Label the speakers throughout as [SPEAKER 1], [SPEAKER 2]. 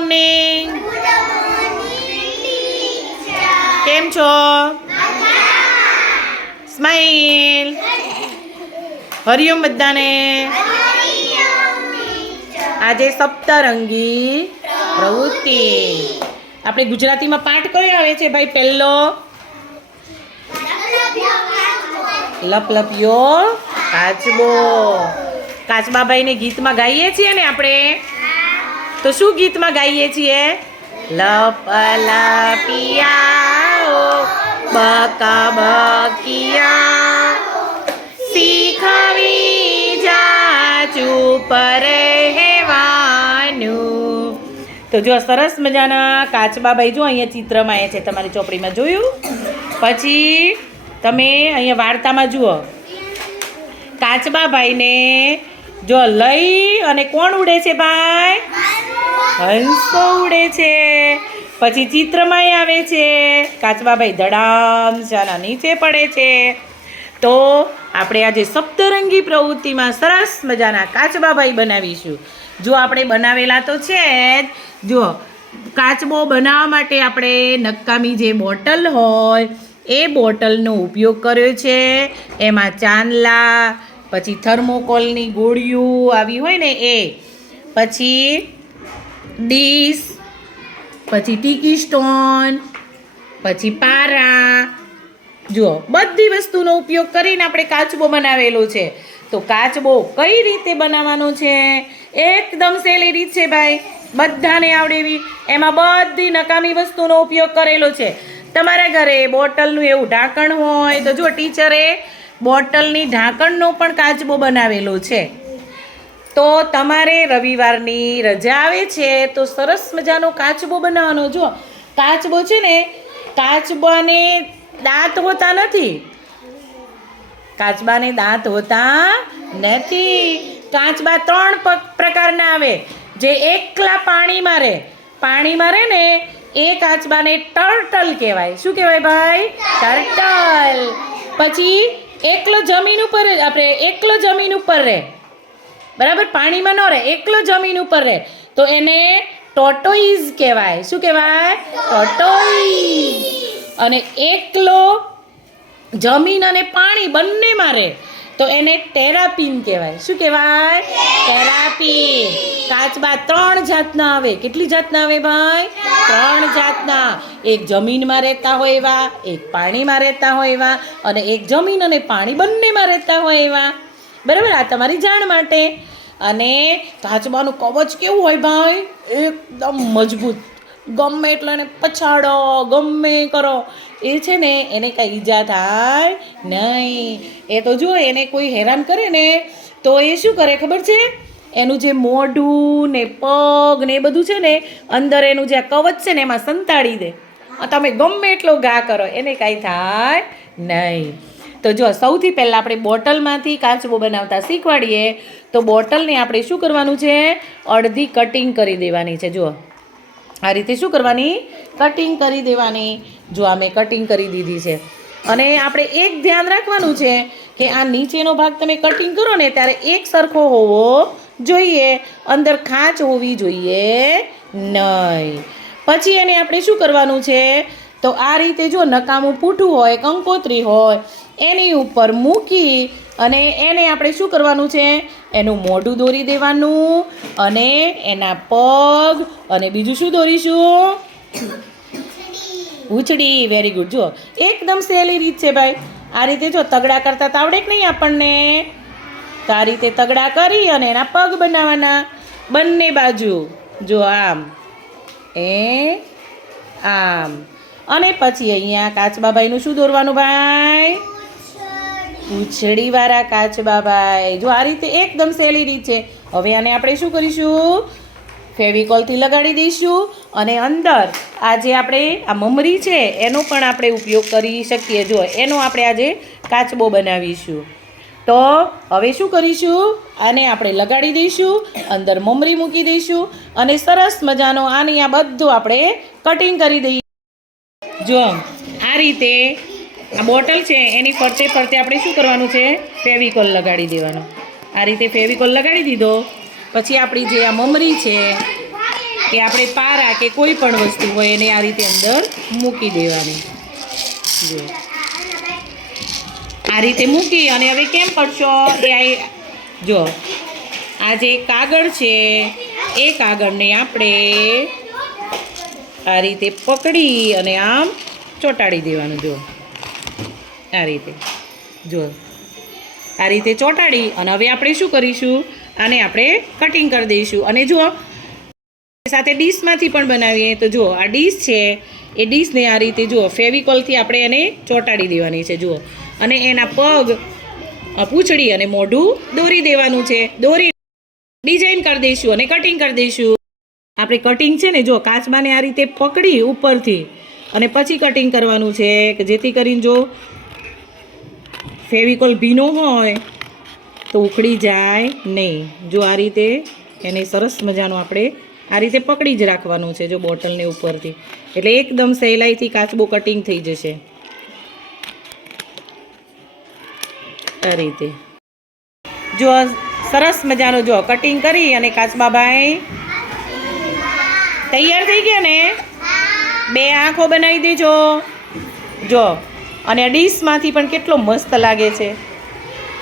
[SPEAKER 1] Morning. કેમ છો? Smile. હરિયમ બધાને. આજે સપ્તરંગી પ્રવૃત્તિ. આપણે ગુજરાતીમાં પાઠ કયો આવે છે ભાઈ પહેલો? લપલપ્યો કાચબો. કાચબાભાઈને ગીતમાં ગાઈએ છીએ ને આપણે? તો શું ગીતમાં ગાઈએ છીએ? લપલપિયા બકા બકિયા શીખવી જા ચૂપ તો જો સરસ મજાના કાચબાભાઈ જો અહીંયા ચિત્રમાં આવ્યા છે, તમારી ચોપડીમાં જોયું? પછી તમે અહીંયા વાર્તામાં જુઓ. કાચબાભાઈને જો લઈ અને કોણ ઉડે છે ભાઈ? હંસો ઉડે છે. પછી ચિત્રમાંય આવે છે. કાચબાભાઈ ધડામ શાના નીચે પડે છે. તો આપણે આજે સપ્તરંગી પ્રવૃત્તિમાં સરસ મજાના કાચબાભાઈ બનાવીશું. જો આપણે બનાવેલા તો છે જ. જો કાચબો બનાવવા માટે આપણે નક્કામી જે બોટલ હોય, એ બોટલનો ઉપયોગ કર્યો છે. એમાં ચાંદલા, પછી થર્મોકોલની ગોળીઓ આવી હોય ને એ. પછી ડીશ પછી ટીકી સ્ટોન પછી પારા જુઓ, બધી વસ્તુનો ઉપયોગ કરીને આપણે કાચબો બનાવેલો છે. તો કાચબો કઈ રીતે બનાવવાનો છે? એકદમ સહેલી રીત છે ભાઈ. બધાને આવડેવી એમાં બધી નકામી વસ્તુનો ઉપયોગ કરેલો છે. તમારા ઘરે બોટલનું એવું ઢાંકણ હોય તો જો ટીચરે બોટલની ઢાંકણનો પણ કાચબો બનાવેલો છે. તો તમારે રવિવારની રજા આવે છે, તો સરસ મજાનો કાચબો બનાવવાનો. જો કાચબો છે ને, કાચબાને દાંત હોતા નથી. કાચબાને દાંત હોતા નથી. કાચબા ત્રણ પ્રકારના આવે. જે એકલા પાણીમાં રહે પાણીમાં રહે ને, એ કાચબાને ટર્ટલ કહેવાય. શું કહેવાય ભાઈ? ટર્ટલ. પછી એકલો જમીન ઉપર આપણે એકલો જમીન ઉપર રહે. બરાબર? પાણીમાં ન રહે, એકલો જમીન ઉપર રહે. તો એને ટોટોઈઝ કહેવાય. શું કહેવાય? ટોટોઈઝ. અને એકલો જમીન અને પાણી બંનેમાં રહે. તો એને ટેરાપીન કહેવાય. શું કહેવાય? ટેરાપીન. કાચબા ત્રણ જાતના આવે. કેટલી જાતના આવે ભાઈ? ત્રણ જાતના. એક જમીનમાં રહેતા હોય એવા, એક પાણીમાં રહેતા હોય એવા, અને એક જમીન અને પાણી બંનેમાં રહેતા હોય એવા. બરાબર? આ તમારી જાણ માટે. અને કાચબાનું કવચ કેવું હોય ભાઈ? એકદમ મજબૂત. ગમે એટલે એને પછાડો, ગમે કરો. એ છે ને, એને કાંઈ ઈજા થાય નહીં. એ તો જો એને કોઈ હેરાન કરે ને, તો એ શું કરે ખબર છે? એનું જે મોઢું ને પગ ને એ બધું છે ને, અંદર એનું જે કવચ છે ને, એમાં સંતાડી દે. તમે ગમે એટલો ઘા કરો, એને કાંઈ થાય નહીં. તો જો સૌથી પહેલાં આપણે બોટલમાંથી કાચબો બનાવતા શીખવાડીએ, તો બોટલને આપણે શું કરવાનું છે? અડધી કટિંગ કરી દેવાની છે. જુઓ. આ રીતે શું કરવાની? કટિંગ કરી દેવાની. જો આ મેં કટિંગ કરી દીધી છે. અને આપણે એક ધ્યાન રાખવાનું છે કે આ નીચેનો ભાગ તમે કટિંગ કરો ને, ત્યારે એક સરખો હોવો જોઈએ. અંદર ખાંચ હોવી જોઈએ નહીં. પછી એને આપણે શું કરવાનું છે? તો આ રીતે જો નકામું પૂઠું હોય, કંકોત્રી હોય એની ઉપર મૂકી અને એને આપણે શું કરવાનું છે? એનું મોઢું દોરી દેવાનું અને એના પગ અને બીજું શું દોરીશું? ઉછડી. વેરી ગુડ જુઓ. એકદમ સહેલી રીત છે ભાઈ. આ રીતે જો તગડા કરતા તાવડે કે નહીં આપણને? તો આ રીતે તગડા કરી અને એના પગ બનાવવાના. બંને બાજુ. જો આમ. એ આમ. અને પછી અહીંયા કાચબાભાઈનું શું દોરવાનું ભાઈ? ઉછળીવાળા કાચબાભાઈ જો આ રીતે એકદમ સહેલી રીત છે, હવે આને આપણે શું કરીશું? ફેવિકોલથી લગાડી દઈશું અને અંદર આ જે આપણે, આ મમરી છે, એનો પણ આપણે ઉપયોગ કરી શકીએ. જો, એનો આપણે આજે કાચબો બનાવીશું. તો હવે શું કરીશું? આને આપણે લગાડી દઈશું, અંદર મમરી મૂકી દઈશું અને સરસ મજાનો આની આ બધું આપણે કટિંગ કરી દઈએ જો, આ રીતે આ બોટલ છે, એની ફરતે ફરતે આપણે શું કરવાનું છે? ફેવિકોલ લગાડી દેવાનો. આ રીતે ફેવિકોલ લગાડી દીધો. પછી આપણી જે આ મમરી છે કે આપણે પારા કે કોઈ પણ વસ્તુ હોય એને આ રીતે અંદર મૂકી દેવાની. જો. આ રીતે મૂકી અને હવે કેમ કરશો? એ જો. આ જે કાગળ છે, એ કાગળને આપણે આ રીતે પકડી અને આમ ચોંટાડી દેવાનું, જો. આ રીતે. જો આ રીતે ચોંટાડી અને હવે આપણે શું કરીશું? આને આપણે કટિંગ કરી દઈશું. અને જુઓ, સાથે ડીશમાંથી પણ બનાવીએ. તો જુઓ, આ ડીશ છે. એ ડીશને આ રીતે જુઓ, ફેવિકોલથી આપણે એને ચોંટાડી દેવાની છે. જુઓ. અને એના પગ પૂંછડી અને મોઢું દોરી દેવાનું છે. દોરી ડિઝાઇન કરી દઈશું અને કટિંગ કરી દઈશું. આપણે કટિંગ છે ને જો કાચબાને આ રીતે પકડી ઉપરથી અને પછી કટિંગ કરવાનું છે. કે જેથી કરીને જો ફેવિકોલ ભીનો હોય તો ઉખડી જાય નહીં. જો આ રીતે એને સરસ મજાનું આપણે આ રીતે પકડી જ રાખવાનું છે જો બોટલને ઉપરથી. એટલે એકદમ સહેલાઈથી કાચબો કટિંગ થઈ જશે. આ રીતે. જો સરસ મજાનું જો કટિંગ કરી અને કાચબાભાઈ તૈયાર થઈ ગયા ને? બે આંખો બનાવી દેજો. જો અને ડીશમાંથી પણ કેટલો મસ્ત લાગે છે.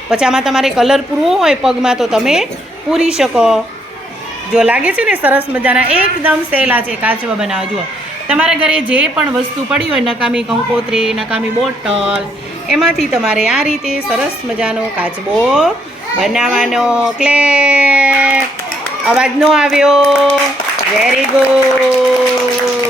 [SPEAKER 1] પછી આમાં તમારે કલર પૂરવો હોય પગમાં તો તમે પૂરી શકો. જો લાગે છે ને સરસ મજાના, એકદમ સહેલા છે કાચવા બનાવો જુઓ, તમારા ઘરે જે પણ વસ્તુ પડી હોય, નકામી કંકોત્રી, નકામી બોટલ, એમાંથી તમારે આ રીતે સરસ મજાનો કાચબો બનાવવાનો. ક્લે અવાજ નો આવ્યો. Very good